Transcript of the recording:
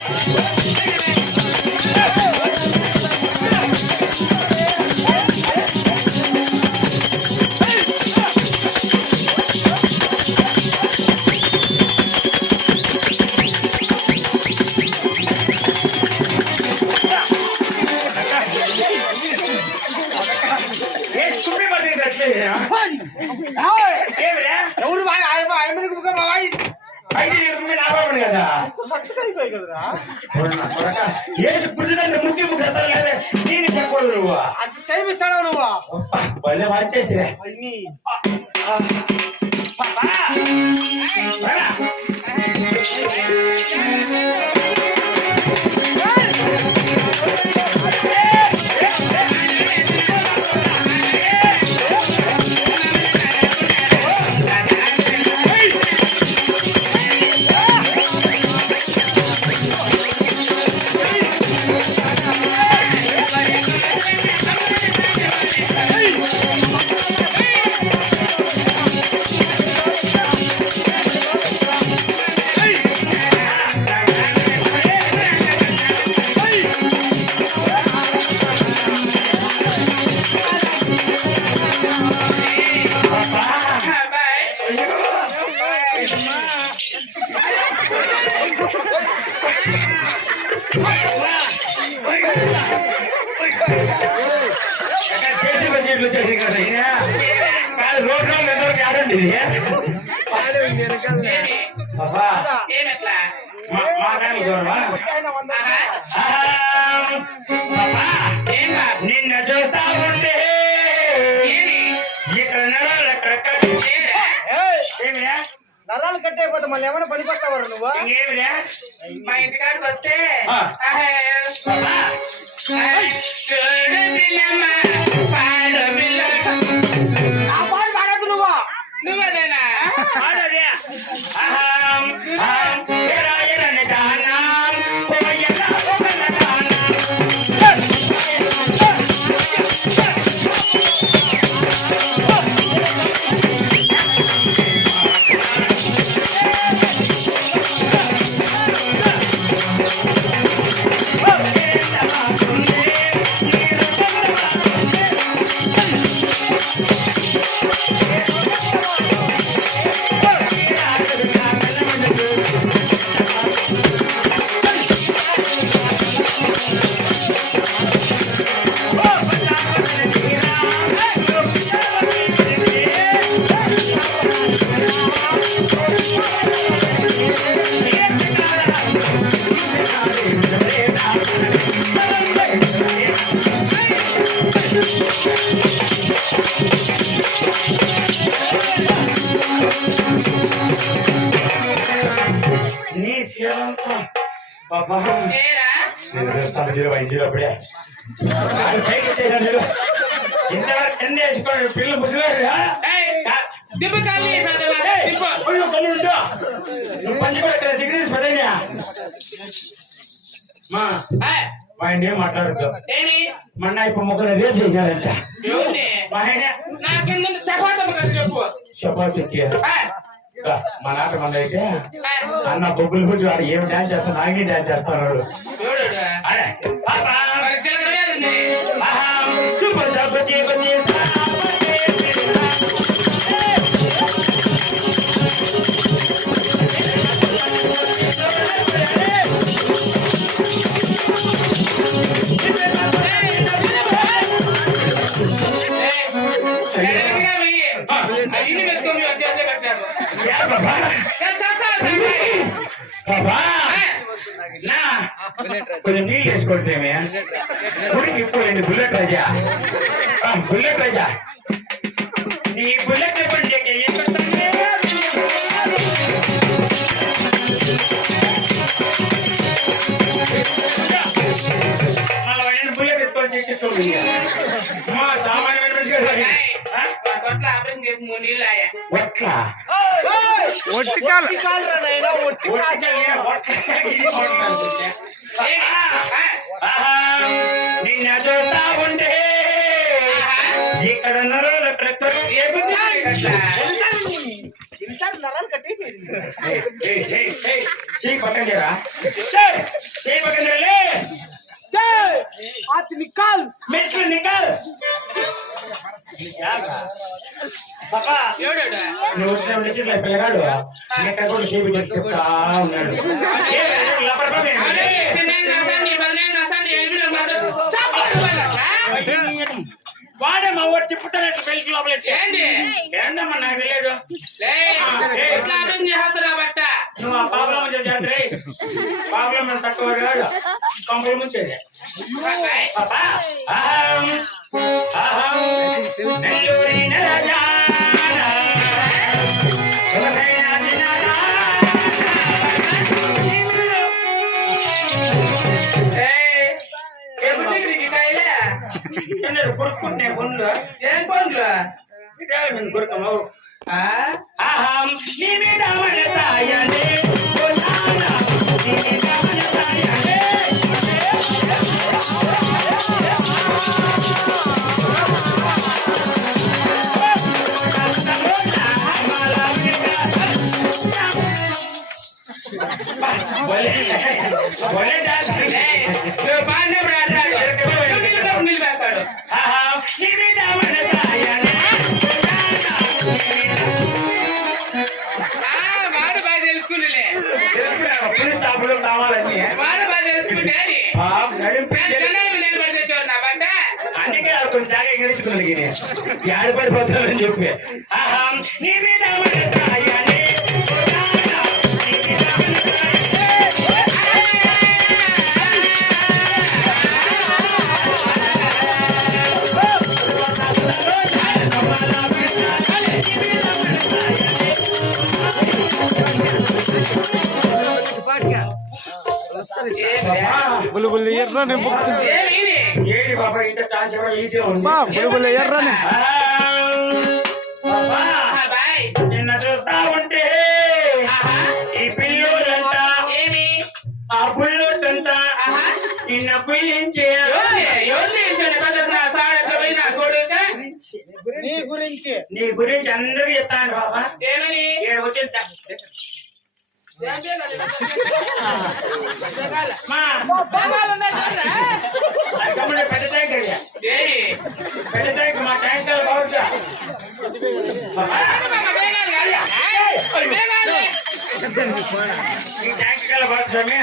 ఎవరు ఏది పుట్టినంటే ముఖ్య ముఖ్య నేను చెప్పకూడదు నువ్వు అంత టైం ఇస్తాడా నువ్వు భలే మార్చేసి రోడ్లో ఎంతవరకు ఆడండి నిన్న చూస్తా ఉంటే ఇక్కడ నరాలు కట్ అయిపోతే మళ్ళీ ఏమైనా పనికొస్తావారు నువ్వు ఏమిరా మా ఇంటికాడికి వస్తే పాడదు నువ్వు నువ్వేనా పిల్లలు ముసలి డిగ్రీస్ పదైనా మా ఆయన ఏం మాట్లాడద్దు మొన్న ఇప్పుడు ముగ్గురు రేపు చేశారంట చపాతీకి మా నాట మన అయితే అన్న బొబ్బులు గురించి వాడు ఏం డాన్స్ చేస్తా నాకే డాన్స్ చేస్తాడు కొంచెం నీళ్ళు వేసుకోవట్లేమే గుడికి ఇప్పుడు బుల్లెట్ రాజా బుల్లెట్ రాజా నీ బుల్లెట్ మళ్ళీ బుల్లెట్ ఎత్తుకొని చెక్కించుకోండి మా సామాన్యమైన నిన్న చూస్తా ఉంటే ఇక్కడ నరాలు పట్టండిరా చేయి పక్కన వెళ్ళి हाथ निकाल మెట్లు నికాల్ పాపా ఎవడాడు? నువ్వు వచ్చిన ఇట్లా పిల్లగాడు ఎక్కడ కూడా చేపి చెప్తా ఉన్నాడు అరే, చిన్నాయన నసాన్ని, పెదనాయన నసాన్ని, ఎల్బీలో మాత్రం చాపాడు వాళ్ళట్లా? వాడే మా ఊరు తిప్పుతానట్టు పెళ్లికి లోపలేసి ఏంది? ఏందమ్మా నాకు తెలియదు లే, ఎట్లా అర్థం చేస్తున్నా బట్ట? నువ్వు ఆ పాపలం చేస్తే పాపలం తక్కువ కాదు కొంపలు ముంచేది పాపా అహం అహం నెల్లూరి నరజాన సులభైన దినానా ఏయ్, ఎప్పుడు నీకు కాయలే? ఎందరు కొరుక్కుంటే పనులు ఏం పనులు? ఇదే నేను కొరుకము ఆ? అహం నీ మీద మనసాయనే ఓ నాన్న నీ మీద మనసాయనే ఒలే డాన్స్ ఏయ్, నువ్వు బాగున్నప్పుడు ఆడరాడు. నువ్వు నిలబడి నిలిపేస్తాడు. అహం నీ మీద మనసాయనే వాడు బాగా తెలుసుకుందిలే. పులి కావాలని వాడు బాగా తెలుసుకుంటే అని. జనాలు నిలబడి తెచ్చేవారు నా బట్ట. అందుకే కొన్ని జాగా గెలుచుకున్నది ఏడపడిపోతానని చెప్పి అహం నీ మీద మనసాయనే ఓ నాన్న నీ మీద బుల్బుల్ ఎర్రని ఏమి ఇది? ఏడి బాబా ఇంత టాన్స్ ఎవరో ఈజీ ఉంది బుల్బుల్ ఎర్రని బాబా ఆ, బాయ్. నిన్న చూస్తా ఉంటే ఆహా. ఈ పిల్లోలంతా ఏమి? ఆ బుల్లొద్దంతా నిన్న పిల్లించే ఎవరిని ఇచ్చాడు పెద్దన్నా? సాడెత్తుకు పోయి నా కొడుక? నీ గురించి నీ గురించి అందరూ చెప్తాను బాబా ఏమని? ఏడు వచ్చింది ఏం బేగాలు? బేగాలు? మా బేగాలు ఉన్నాయి చూడరా? తమ్ముడు పెద్ద ట్యాంక్ అయ్యా ఏయ్, పెద్ద ట్యాంక్ మా ట్యాంకర్ బాగుంటా బేగాలు కాదు. బేగాలు. ఈ ట్యాంక్ బాగుంటుంది